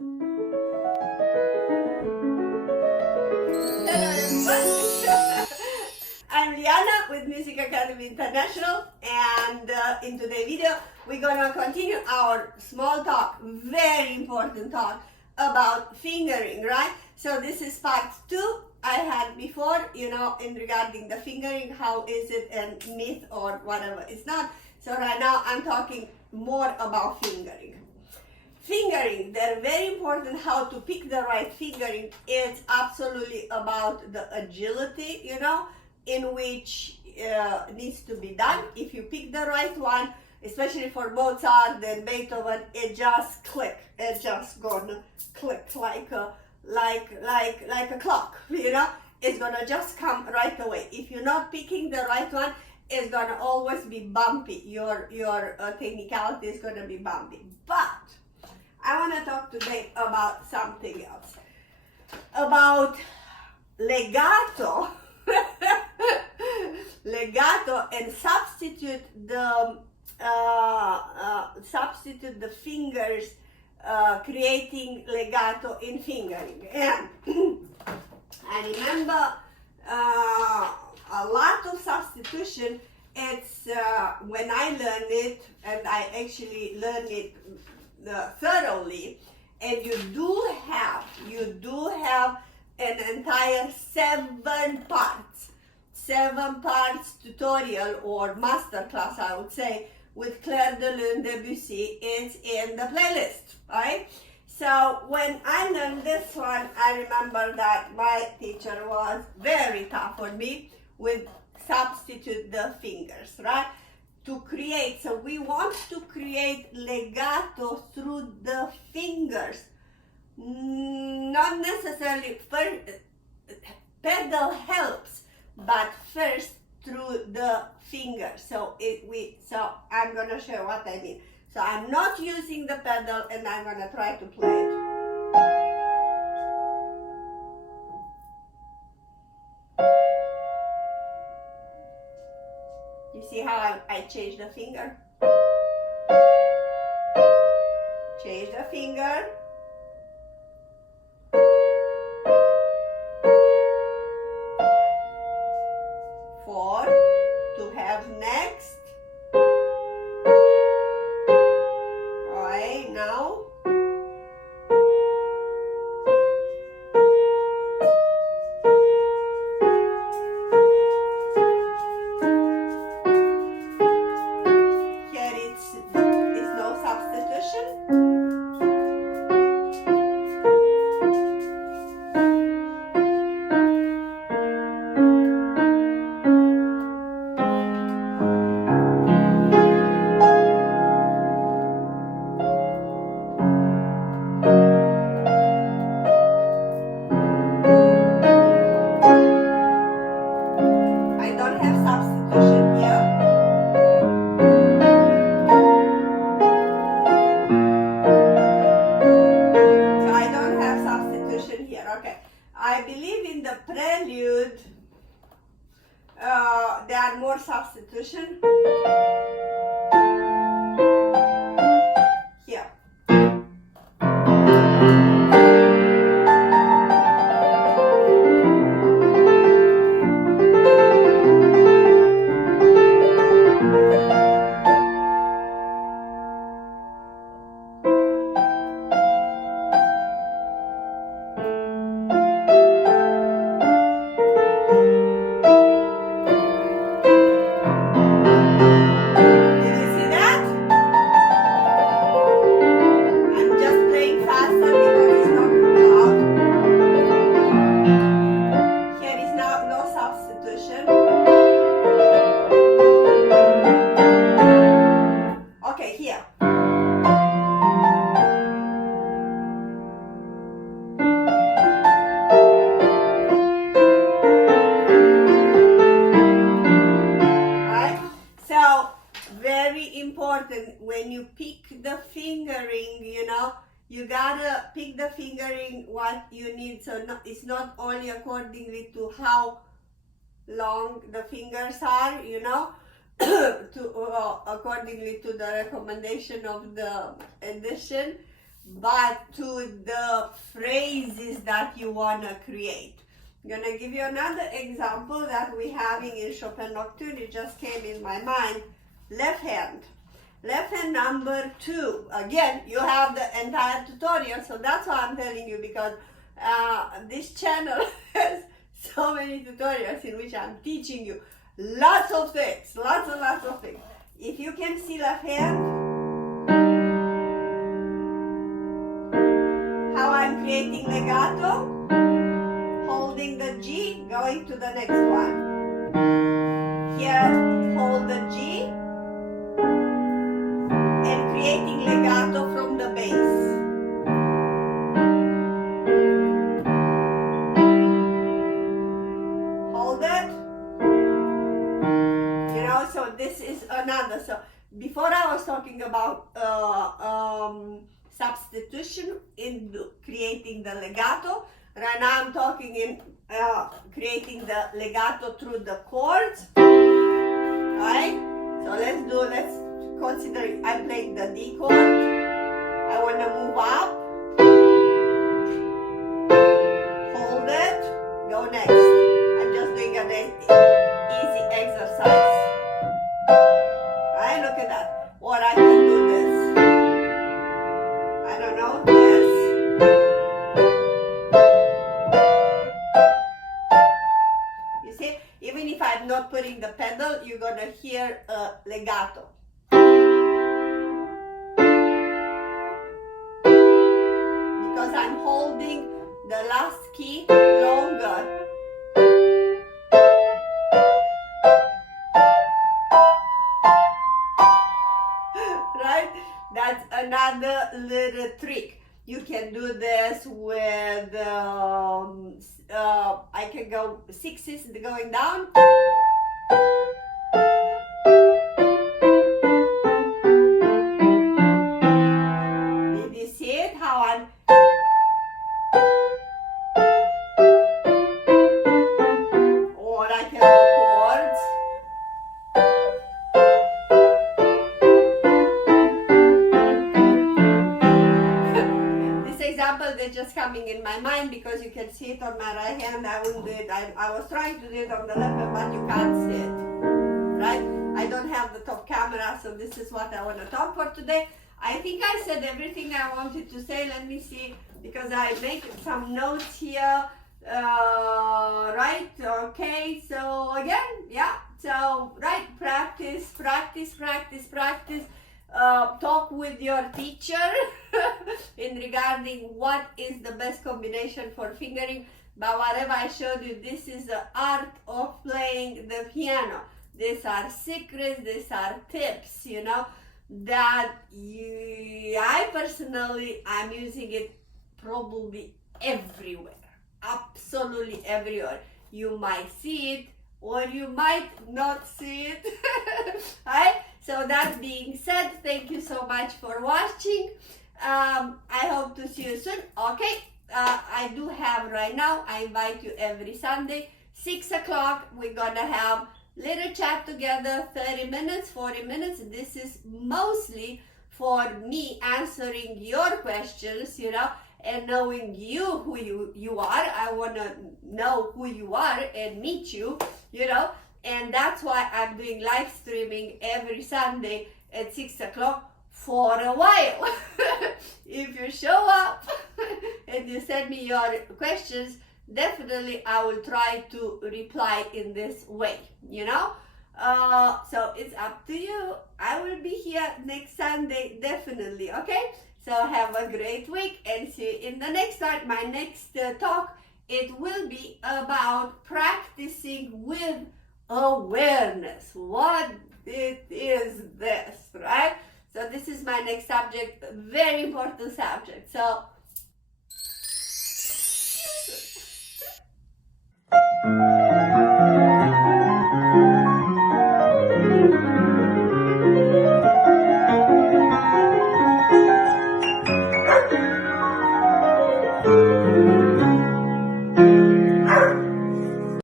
I'm Liana with Music Academy International, and in today's video we're gonna continue our small talk, very important talk about fingering, right? So this is part 2 I had before, you know, in regarding the fingering, how is it a myth or whatever. It's not. So right now I'm talking more about fingering. Fingering, they're very important how to pick the right fingering. It's absolutely about the agility, you know, in which needs to be done. If you pick the right one, especially for Mozart and Beethoven, it just click. It just gonna click like a clock, you know. It's gonna just come right away. If you're not picking the right one, it's gonna always be bumpy. Your technicality is gonna be bumpy. But I want to talk today about something else, about legato. Legato, and substitute the fingers, creating legato in fingering. And I remember a lot of substitution. It's when I learned it, and I actually learned it thoroughly, and you do have an entire 7 parts tutorial or masterclass, I would say, with Claire de Lune Debussy. Is in the playlist, right? So when I learned this one, I remember that my teacher was very tough on me with substitute the fingers, right? To create, so we want to create legato through the fingers, not necessarily pedal helps, but first through the fingers. So I'm gonna show what I mean. So I'm not using the pedal, and I'm gonna try to play it. You see how I change the finger? Change the finger. Four to have next. Alright, now. There are more substitution here. When you pick the fingering, you know, you gotta pick the fingering what you need. So it's not only accordingly to how long the fingers are, you know, accordingly to the recommendation of the edition, but to the phrases that you want to create. I'm gonna give you another example that we're having in Chopin Nocturne. It just came in my mind. Left hand number 2. Again, you have the entire tutorial, so that's why I'm telling you, because this channel has so many tutorials in which I'm teaching you lots of things, lots and lots of things. If you can see left hand, how I'm creating legato, holding the G, going to the next one. Here, hold the G, and creating legato from the bass. Hold it. You know, so this is another. So before I was talking about substitution in creating the legato. Right now I'm talking in creating the legato through the chords. Right? So let's consider I'm playing the D chord. I want to move up. Hold it. Go next. I'm just doing an easy exercise. Right? Look at that. Or I can do this. I don't know, this. You see, even if I'm not putting the pedal, you're gonna hear a legato. Because I'm holding the last key longer. Right? That's another little trick. You can do this with, I can go 6s going down. Did you see it? How I'm... Or I can go chords. They're just coming in my mind because you can see it on my right hand. I wouldn't do it. I was trying to do it on the left hand, but you can't see it. Right? I don't have the top camera, so this is what I want to talk for today. I think I said everything I wanted to say. Let me see, because I make some notes here. Right? Okay. So again, yeah. So right, practice. Talk with your teacher in regarding what is the best combination for fingering. But whatever I showed you, this is the art of playing the piano. These are secrets, these are tips, you know, that I personally, I'm using it probably everywhere, absolutely everywhere. You might see it or you might not see it. Right? So that being said, thank you so much for watching. I hope to see you soon. Okay, I do have right now, I invite you every Sunday, 6 o'clock, we're gonna have little chat together, 30 minutes, 40 minutes. This is mostly for me answering your questions, you know, and knowing you, who you are. I wanna know who you are and meet you, you know. And that's why I'm doing live streaming every Sunday at 6 o'clock for a while. If you show up and you send me your questions, definitely I will try to reply in this way, you know. So it's up to you. I will be here next Sunday, definitely, okay? So have a great week and see you in the next one. My next talk, it will be about practicing with awareness. What it is this, right? So this is my next subject, very important subject. So